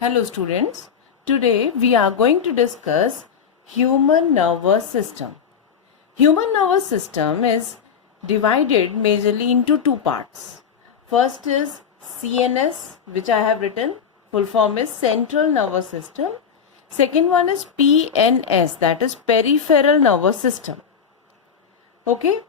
Hello students, today we are going to discuss human nervous system. Human nervous system is divided majorly into two parts. First is CNS, which I have written, full form is Central Nervous System. Second one is PNS, that is Peripheral Nervous System. Okay,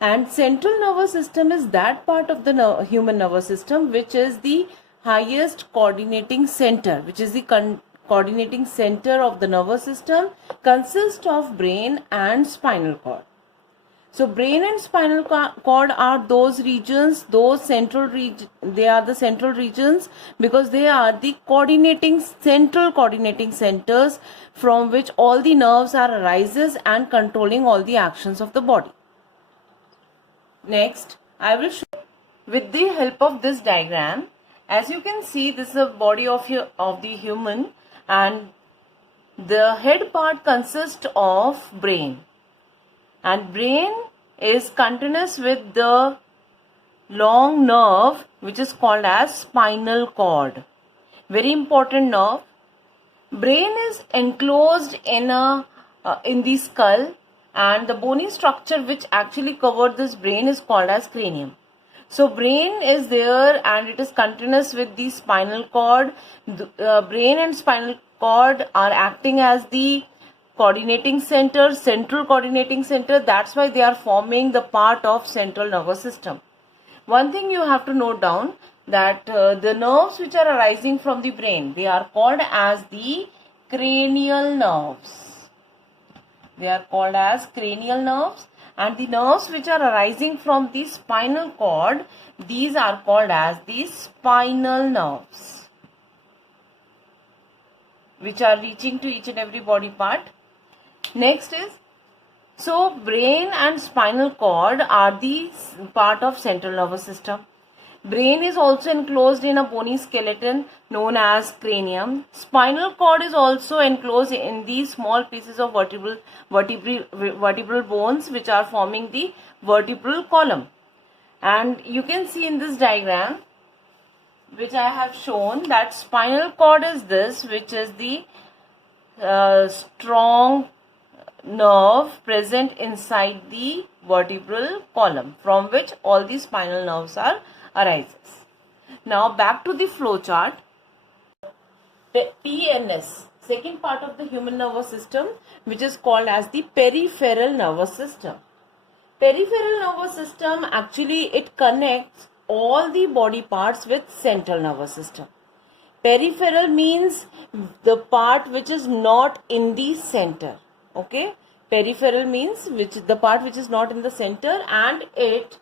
and central nervous system is that part of the human nervous system which is the highest coordinating center, which is the coordinating center of the nervous system, consists of brain and spinal cord. So brain and spinal cord are those regions, they are the central regions because they are the central coordinating centers from which all the nerves are arises and controlling all the actions of the body. Next, I will show with the help of this diagram. As you can see, this is the body of the human, and the head part consists of brain, and brain is continuous with the long nerve which is called as spinal cord. Very important nerve. Brain is enclosed in the skull, and the bony structure which actually covered this brain is called as cranium. So brain is there and it is continuous with the spinal cord. Brain and spinal cord are acting as the coordinating center, central coordinating center. That's why they are forming the part of central nervous system. One thing you have to note down, that the nerves which are arising from the brain, they are called as the cranial nerves. They are called as cranial nerves, and the nerves which are arising from the spinal cord, these are called as the spinal nerves, which are reaching to each and every body part. Next is, so brain and spinal cord are the part of central nervous system. Brain is also enclosed in a bony skeleton known as cranium. Spinal cord is also enclosed in these small pieces of vertebral bones which are forming the vertebral column. And you can see in this diagram which I have shown that spinal cord is this, which is the strong nerve present inside the vertebral column from which all the spinal nerves are arises. Now back to the flow chart. The PNS, second part of the human nervous system, which is called as the peripheral nervous system. Peripheral nervous system, actually it connects all the body parts with central nervous system. Peripheral means the part which is not in the center. Okay, peripheral means the part which is not in the center, and it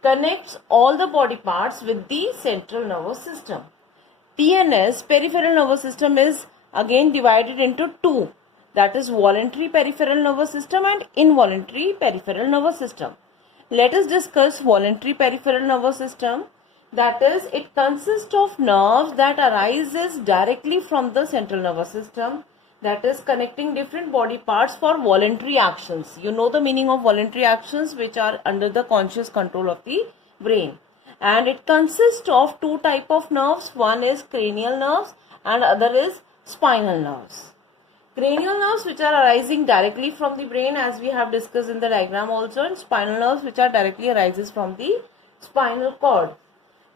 connects all the body parts with the central nervous system. PNS, peripheral nervous system, is again divided into two, that is voluntary peripheral nervous system and involuntary peripheral nervous system. Let us discuss voluntary peripheral nervous system. That is, it consists of nerves that arises directly from the central nervous system, that is connecting different body parts for voluntary actions. You know the meaning of voluntary actions, which are under the conscious control of the brain. And it consists of two type of nerves. One is cranial nerves and other is spinal nerves. Cranial nerves which are arising directly from the brain, as we have discussed in the diagram also, and spinal nerves which are directly arises from the spinal cord.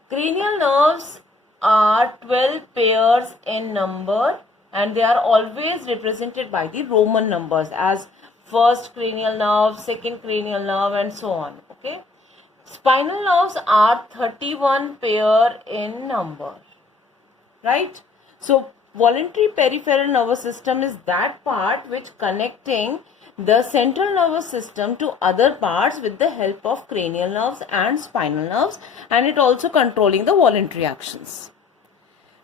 Cranial nerves are 12 pairs in number, and they are always represented by the Roman numbers as first cranial nerve, second cranial nerve, and so on. Okay. Spinal nerves are 31 pair in number. Right. So voluntary peripheral nervous system is that part which connecting the central nervous system to other parts with the help of cranial nerves and spinal nerves, and it also controlling the voluntary actions.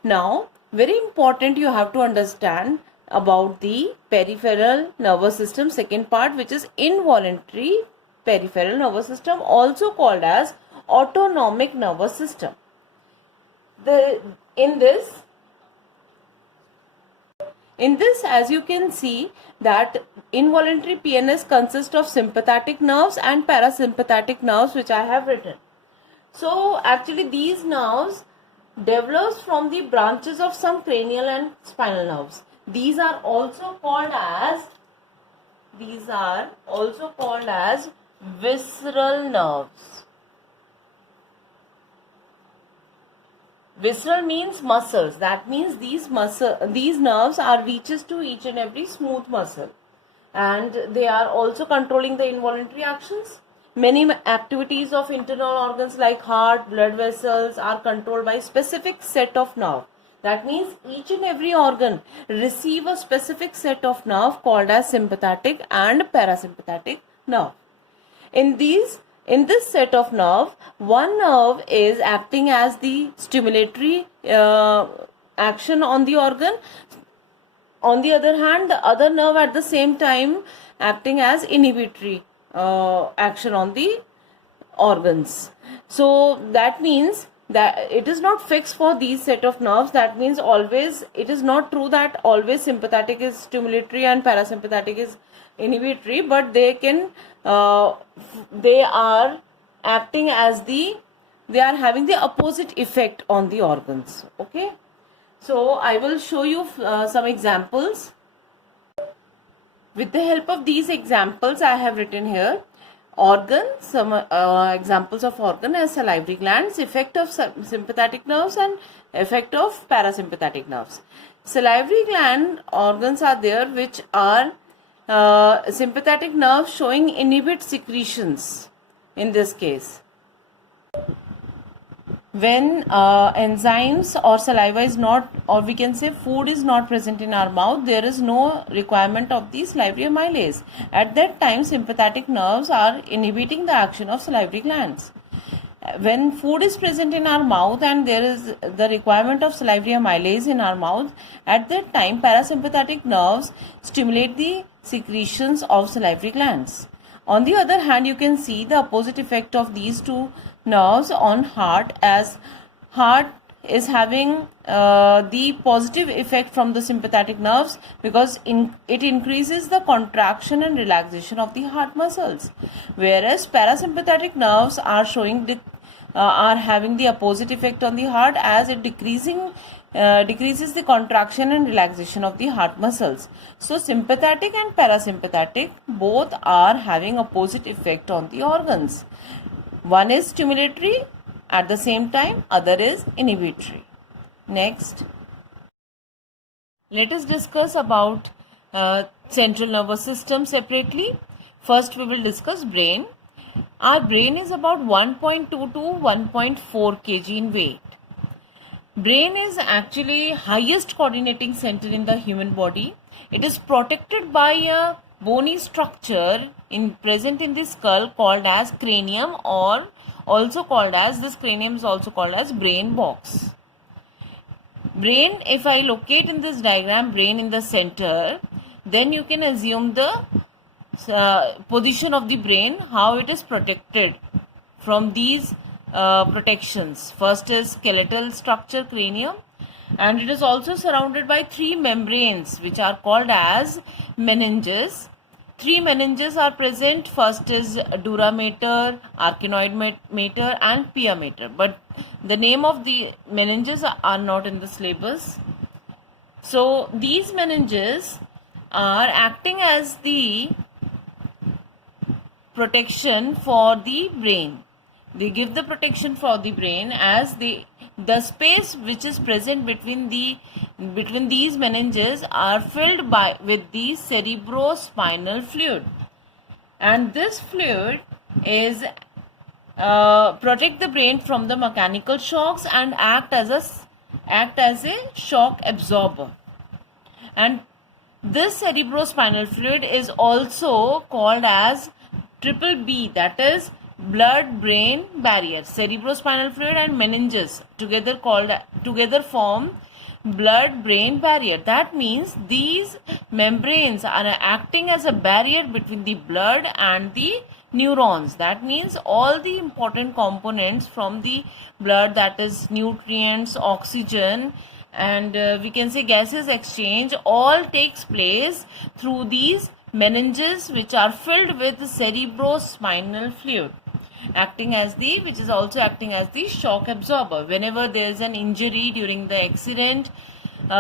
Now, very important, you have to understand about the peripheral nervous system, second part, which is involuntary peripheral nervous system, also called as autonomic nervous system. In this, as you can see, that involuntary PNS consists of sympathetic nerves and parasympathetic nerves, which I have written. So actually these nerves develops from the branches of some cranial and spinal nerves. These are also called as visceral nerves. Visceral means muscles. That means these nerves are reaches to each and every smooth muscle, and they are also controlling the involuntary actions. Many activities of internal organs like heart, blood vessels are controlled by specific set of nerve. That means each and every organ receive a specific set of nerve called as sympathetic and parasympathetic nerve. In this set of nerve, one nerve is acting as the stimulatory action on the organ. On the other hand, the other nerve at the same time acting as inhibitory action on the organs. So that means that it is not fixed for these set of nerves. That means always, it is not true that always sympathetic is stimulatory and parasympathetic is inhibitory, but they are acting as they are having the opposite effect on the organs. Okay, so I will show you some examples. With the help of these examples, I have written here organs, some examples of organ as salivary glands, effect of sympathetic nerves and effect of parasympathetic nerves. Salivary gland organs are there which are sympathetic nerves showing inhibit secretions in this case. When enzymes or saliva is not, or we can say food is not present in our mouth, there is no requirement of the salivary amylase. At that time, sympathetic nerves are inhibiting the action of salivary glands. When food is present in our mouth and there is the requirement of salivary amylase in our mouth, at that time parasympathetic nerves stimulate the secretions of salivary glands. On the other hand, you can see the opposite effect of these two nerves on heart, as heart is having the positive effect from the sympathetic nerves because it increases the contraction and relaxation of the heart muscles, whereas parasympathetic nerves are are having the opposite effect on the heart, as it decreases the contraction and relaxation of the heart muscles. So sympathetic and parasympathetic both are having opposite effect on the organs. One is stimulatory, at the same time other is inhibitory. Next, let us discuss about central nervous system separately. First we will discuss brain. Our brain is about 1.2 to 1.4 kg in weight. Brain is actually highest coordinating center in the human body. It is protected by a bony structure present in the skull called as cranium, or also called as, this cranium is also called as brain box. Brain, if I locate in this diagram brain in the center, then you can assume the position of the brain, how it is protected from these protections. First is skeletal structure, cranium, and it is also surrounded by three membranes which are called as meninges. Three meninges are present. First is dura mater, arachnoid mater and pia mater, but the name of the meninges are not in the syllabus. So these meninges are acting as the protection for the brain. They give the protection for the brain, as the space which is present between these meninges are filled with the cerebrospinal fluid, and this fluid is protect the brain from the mechanical shocks and act as a shock absorber. And this cerebrospinal fluid is also called as triple B, that is blood brain barrier. Cerebrospinal fluid and meninges together form blood brain barrier. That means these membranes are acting as a barrier between the blood and the neurons. That means all the important components from the blood, that is nutrients, oxygen, and we can say gases exchange, all takes place through these meninges which are filled with cerebrospinal fluid. which is also acting as the shock absorber. Whenever there is an injury during the accident,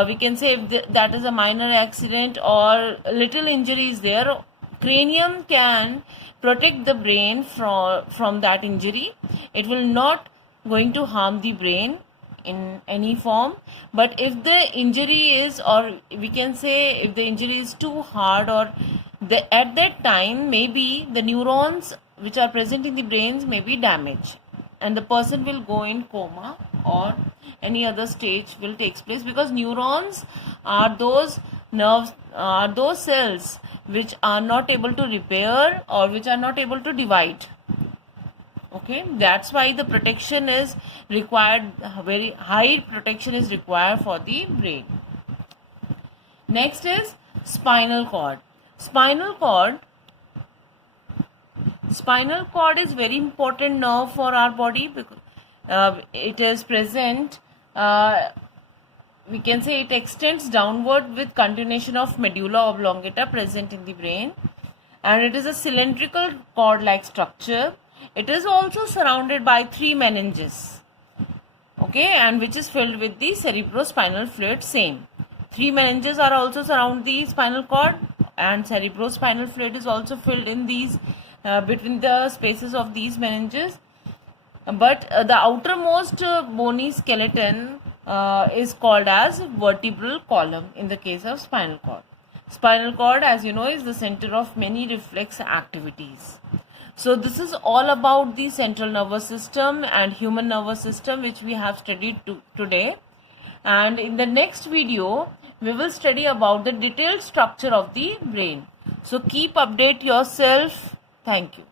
we can say if that is a minor accident or little injury is there, cranium can protect the brain from that injury. It will not going to harm the brain in any form. But if the injury is, or we can say if the injury is too hard, or at that time maybe the neurons which are present in the brains may be damaged, and the person will go in coma or any other stage will takes place, because neurons are those nerves, are those cells which are not able to repair or which are not able to divide. Okay, that's why the protection is required, very high protection is required for the brain. Next is spinal cord. Spinal cord is very important nerve for our body, because it is present, we can say it extends downward with continuation of medulla oblongata present in the brain, and it is a cylindrical cord like structure. It is also surrounded by 3 meninges, okay, and which is filled with the cerebrospinal fluid. Same 3 meninges are also surround the spinal cord, and cerebrospinal fluid is also filled in these between the spaces of these meninges. But the outermost bony skeleton is called as vertebral column in the case of spinal cord. Spinal cord, as you know, is the center of many reflex activities. So this is all about the central nervous system and human nervous system, which we have studied today. And in the next video, we will study about the detailed structure of the brain. So keep update yourself. Thank you.